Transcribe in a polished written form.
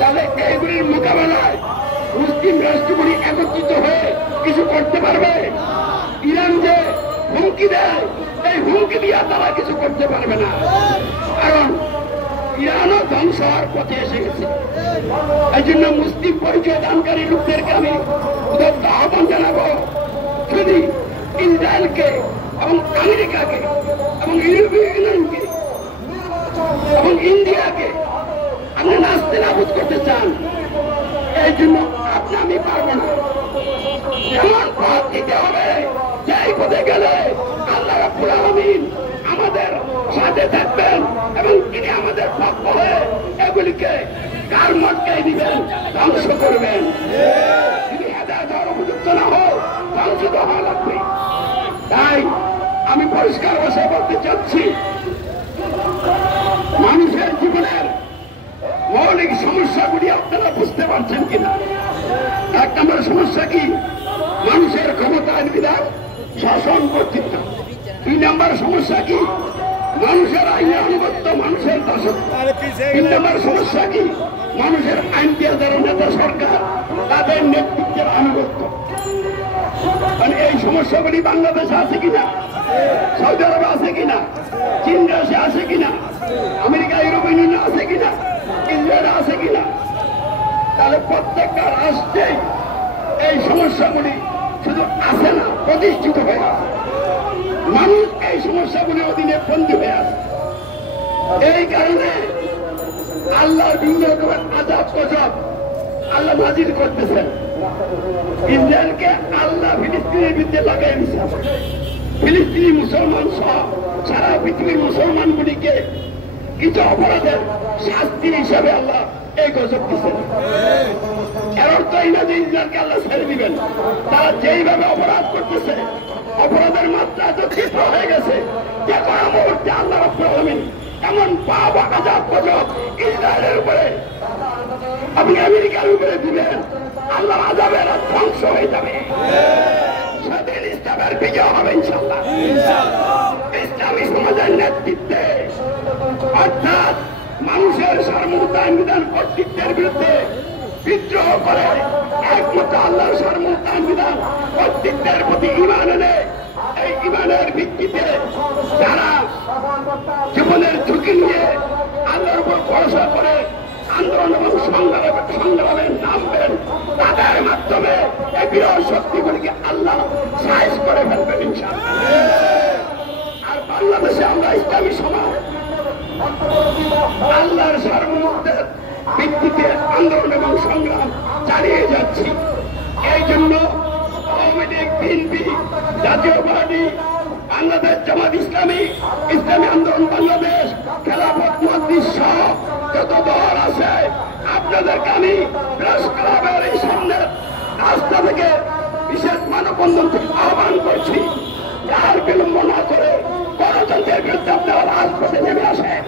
তাহলে এইগুলির মোকাবেলায় মুসলিম রাষ্ট্রগুলি একত্রিত হয়ে কিছু করতে পারবে? ইরান যে হুমকি দেয়, এই হুমকি দিয়ে তারা কিছু করতে পারবে না, কারণ ইরানও ধ্বংস হওয়ার পথে এসে গেছে। এই জন্য মুসলিম পরিচয় দানকারী লোকদেরকে আমি উদাত্ত আহ্বান জানাবো, যদি ইসরায়েলকে এবং আমেরিকাকে এবং ইউরোপীয় ইউনিয়নকে এবং ইন্ডিয়াকে আপনি নাস্তে নাবুদ করতে চান, এই জন্য আপনি আমি পারবো না। যেমন পথ দিতে হবে, যেই পথে গেলে আল্লাহ রাব্বুল আলামিন আমাদের সাথে থাকবেন এবং তিনি আমাদের পক্ষ হয়ে এগুলিকে কার মটকাই দিবেন, ধ্বংস করবেন। যদি হেদায়েত হওয়ার উপযুক্ত না হোক, ধ্বংসিত হওয়া লাগবে। তাই আমি পরিষ্কার ভাষায় বলতে চাচ্ছি, মানুষের জীবনের মৌলিক সমস্যাগুলি আপনারা বুঝতে পারছেন কিনা? এক নম্বর সমস্যা কি? মানুষের ক্ষমতায়ন বিধান, শাসন কর্তৃত্ব। দুই নম্বর সমস্যা কি? মানুষের আইনে আনুগত্য, মানুষের দাসত্ব। তিন নম্বর সমস্যা কি? মানুষের আইন দিয়ে যারা নেতা সরকার, তাদের নেতৃত্বের আনুগত্য। মানে এই সমস্যাগুলি বাংলাদেশে আছে কিনা, সৌদি আরবে আছে কিনা, চীন দেশে আছে কিনা, আমেরিকা ইউরোপীয় ইউনিয়নে আছে কিনা, ইসরায়েলে আছে কিনা? তাহলে প্রত্যেকটা রাষ্ট্রে এই সমস্যাগুলি শুধু আছে না, প্রতিষ্ঠিত হয়ে আছে। মানুষ এই সমস্যাগুলির অধীনে বন্দী হয়ে আছে। এই কারণে আল্লাহর বিভিন্ন রকমের আযাব গজব আল্লাহ নাজিল করতেছেন। ইসরায়েলকে আল্লাহ ফিলিস্তিনের বিরুদ্ধে লাগাই দিয়েছে। ফিলিস্তিনি মুসলমান সহ সারা পৃথিবীর মুসলমানগুলিকে কিছু অপরাধের শাস্তি হিসাবে আল্লাহ এই গজব দিচ্ছেন। এর অর্থ এই না যে ইসরায়েলকে আল্লাহ ছেড়ে দিবেন। তারা যেইভাবে অপরাধ করতেছে, অপরাধের মাত্রা এত তীব্র হয়ে গেছে যে কোনো মুহূর্তে আল্লাহ রাব্বুল আলামিন এমন ভয়াবহ আযাব গজব ইসরায়েলের উপরে আপনি আমেরিকার উপরে দিবেন, আল্লাহর আযাবে এরা ধ্বংস হয়ে যাবে। সেদিন ইসলামের বিজয় হবে ইনশাআল্লাহ। ইসলামী সমাজের নেতৃত্বে, অর্থাৎ মানুষের সার্বভৌমত্ব বিধান কর্তৃত্বের বিরুদ্ধে বিদ্রোহ করে একমাত্র আল্লাহর সার্বভৌমত্ব বিধান কর্তৃত্বের প্রতি ঈমান এনে, এই ঈমানের ভিত্তিতে যারা জীবনের ঝুঁকি নিয়ে আল্লাহর উপর ভরসা করে আন্দোলন এবং সংগ্রামে নামবেন, তাদের মাধ্যমে এই বিরল শক্তিগুলিকে আল্লাহ সাইজ করে ফেলবেন ইনশাআল্লাহ। আর বাংলাদেশে আমরা ইসলামী সমাজ আল্লাহর সার্বভৌমত্বের ভিত্তিতে আন্দোলন এবং সংগ্রাম চালিয়ে যাচ্ছি। এই জন্য আওয়ামী লীগ, বিএনপি, জাতীয় পার্টি, বাংলাদেশ জামাত ইসলামী, ইসলামী আন্দোলন বাংলাদেশ, খেলাফত মজলিস সহ যত দল আছে, আপনাদেরকে আমি প্রেস ক্লাবের এই সামনের রাস্তা থেকে বিশেষ মানববন্ধন আহ্বান করছি। আর বিলম্ব না করে গণতন্ত্রের বিরুদ্ধে আপনারা রাজপথে নেমে আসেন।